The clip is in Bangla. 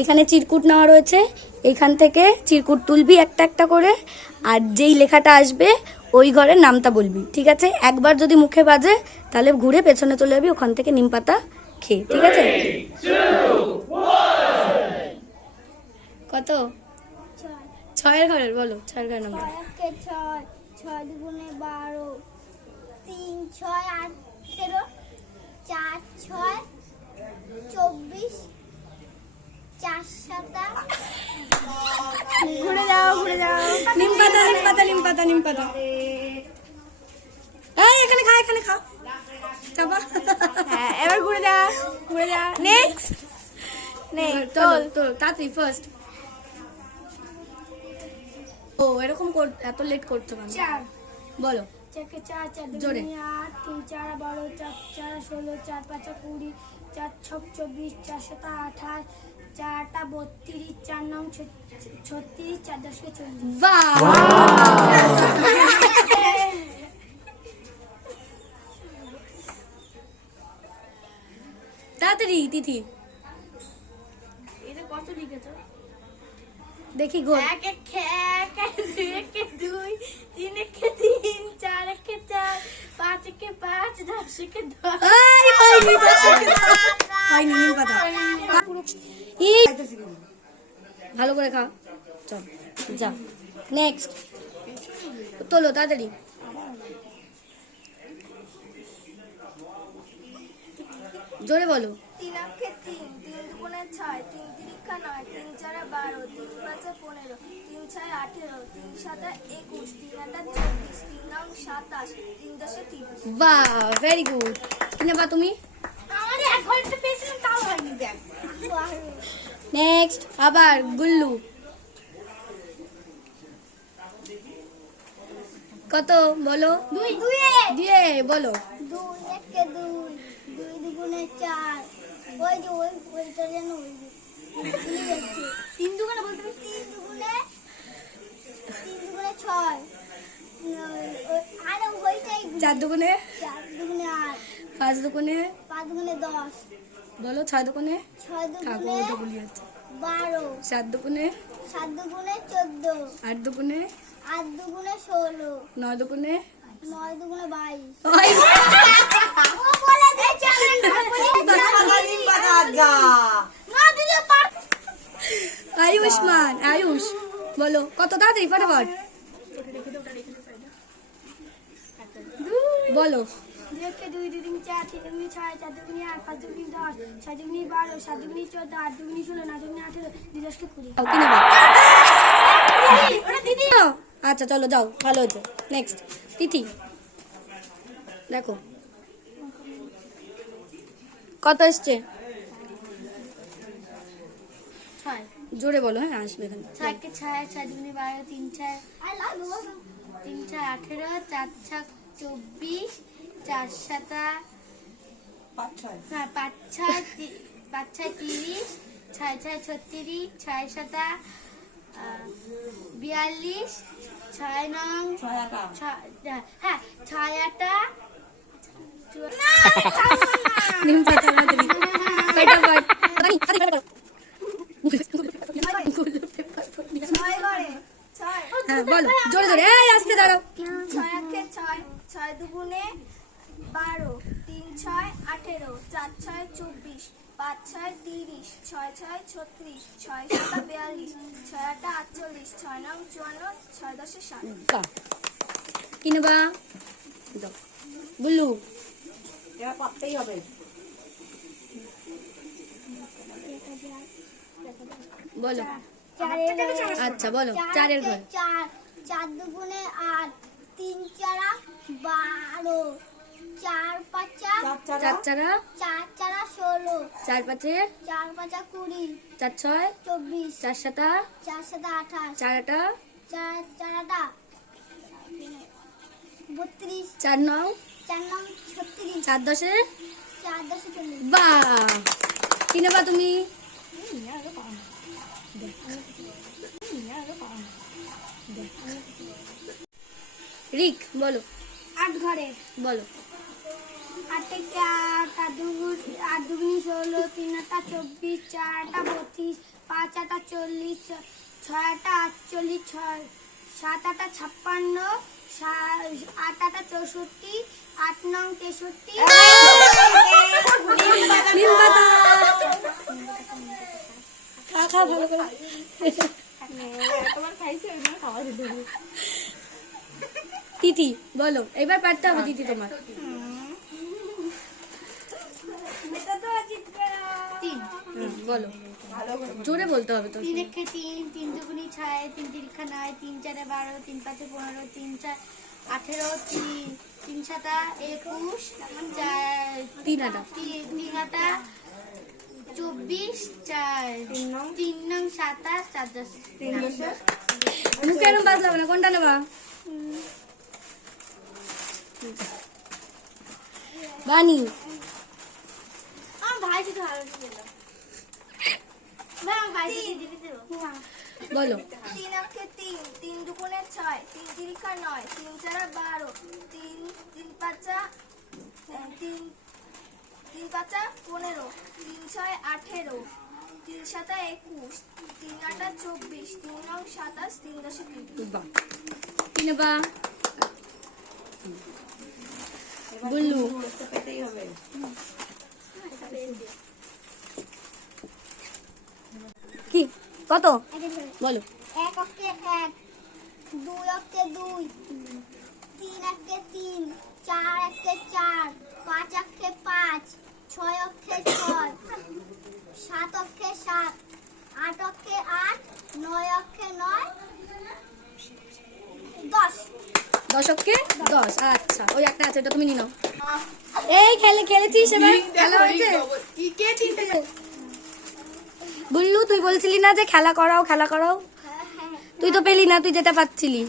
এখানে চিরকুট নেওয়া রয়েছে, এইখান থেকে চিরকুট তুলবি একটা একটা করে, আর যেই লেখাটা আসবে ওই ঘরের নামটা বলবি, ঠিক আছে? একবার যদি মুখে বাজে তাহলে ঘুরে পেছনে চলে যাবি, ওখান থেকে নিম পাতা খেয়ে, ঠিক আছে? কত? ছয়ের ঘরের বলো, ছয়ের ঘরের নাম্বার। 6 দুগুণে 12, 3 6 18, 4 6 24, 4 7 ঘুরে যাও নিম পাতা নিম পাতা নিম পাতা নিম পাতা। এই এখানে খা চাপা। হ্যাঁ, এবার ঘুরে যা নেক্সট তোল তাড়াতাড়ি ফার্স্ট। ও এরকম এত লেট করছো কেন? 4 বলো 4 কে 4 4 জোরে। দুগুণে 8, 3 4 12, 4 4 16, 4 5 20, 4 6 24, 4 7 28, 4 8 32, 4 9 36, 4 10 কে 40। বাহ তাড়াতাড়ি তিথি। এটা কত লিখেছো? দেখি গোল। 1 1 2 1 2 3 1 3 4 1 4 5 1 5 10 1 10। এই হয়নি হয়নি নিম পাতা। এই ভালো করে খা, চল যা নেক্সট। তোলো তাড়াতাড়ি। জোরে বলো। 3 অক্ষে 3 3 দুগুণে 6 3 তিরিক্ষা 9 3 4 12 3 5 15 3 6 18 3 7 21 3 8 24 3 9 27 3 10 30। বাহ ভেরি গুড। কিনে বা তুমি আমাদের 1 ঘন্টা পেয়েছিলাম তাও হয়নি দেখ। নেক্সট আবার গুল্লু। কত বলো? 2 দিয়ে বলো। 2 1 কে 2 2 দুগুণে 4 ওই যে ওইটা যেন ওই যে 3 দুগুণে বলতে 3 দুগুণে 6 আরে ওইটাই 4 দুগুণে 4 দুগুণে 8 5 দুগুণে 5 দুগুণে 10 বলো 6 দুগুণে 6 ঠাকুর দুগুণে তো বলি হচ্ছে 12 7 দুগুণে 7 দুগুণে 14 8 দুগুণে 8 দুগুণে 16 9 দুগুণে 9 দুগুণে 22 ওই ও বলে দে চ্যালেঞ্জ না দিলে পার। আয়ুষ্মান আয়ুষ বলো কত তাড়াতাড়ি ফটাফট বলো। 2 কে 2 2 3 4 3 দুগুণে 6 4 দুগুণে 8 5 দুগুণে 10 6 দুগুণে 12 7 দুগুণে 14 8 দুগুণে 16 9 দুগুণে 18 2 10 কে 20। কি নেবে? ওটা দিদি আচ্ছা চলো যাও, ভালো হয়েছে। নেক্সট তিথি দেখো কত এসছে? 6 জোরে বলো, হ্যাঁ আসবে এখানে। 6 কে 6 6 দুগুণে 12 3 6 আই লাভ ইউ 3 6 18 4 6 24 4 7 5 6 হ্যাঁ 5 6 5 6 30 6 6 36 6 7 42 6 9 হ্যাঁ 6 8 নিম পাতা তাড়াতাড়ি ফটাফট হ্যাঁ বলো জোরে জোরে। এই আসতে দাঁড়াও। 6 একে 6 6 দুগুণে 12 3 6 18 4 6 24 5 6 30 6 6 36 6 7 42 6 8 48 6 9 54 6 10 60। বাহ কি নেবা? বুল্লু এবার পাততেই হবে। বলো। 4 আচ্ছা বলো চারের ঘর। 4 4 দুগুণে 8 3 4 12 4 5 চার চারা 4 4 16 চার পাঁচে 4 5 20 চার ছয় 24 চার সাতা 4 7 28 চার আটা 4 8 32 চার নং 4 9 36 চার দশে 4 10 40। বাহ কি নেবা তুমি? রিক বলো 8 ঘরে বলো। 8 থেকে 8 8 দুগুনি 16, 3 8 24, 4 8 32, 5 8 40, 6 8 48, 7 8 56, 8 8 64, 8 9 63। নিম পাতা। খা ভালো করে। তিথি বলো, এবার পারতে হবে তিথি তোমার। বলো, জোরে বলতে হবে তো। 3 1 3, 3 দুগুনি 6, 3 3 9, 3 4 12, 3 5 15, 3 4 18, 3 7 21, 3 আটা 3 8 24, 3 9 27, 4 10। মুখে এরম বাজ লাগবে না, কোনটা নেবা? বানি আমার ভাই যদি ভালো ছিল ভাই, আমার ভাই যদি দিবি তো বলো। 3 অক্ষে 3, 3 দুগুণে 6, 3 তিরিকা 9, 3 চারা 12, 3 3 পাঁচা 3 পাঁচা 15, 3 6 18, 3 7 21, 3 8 24, 3 9 27, 3 10 30। বাহ, কি নেবা? বুল্লু কি কত বলো? 1 অক্ষে 1, 2 অক্ষে 2, 3 অক্ষে 3, 4 অক্ষে 4, 5 অক্ষে 5, 6 অক্ষে 6, 7 অক্ষে 7, 8 অক্ষে 8, 9 অক্ষে 9, 10। দশককে 10। আচ্ছা, ওই একটা আছে, ওটা তুমি নিয়ে নাও। এই খেলেছিস এবার? খেলা হয়েছে? বুল্লু তুই বলছিলি না যে খেলা করাও? তুই তো পেলি না, তুই যেটা পাচ্ছিলি।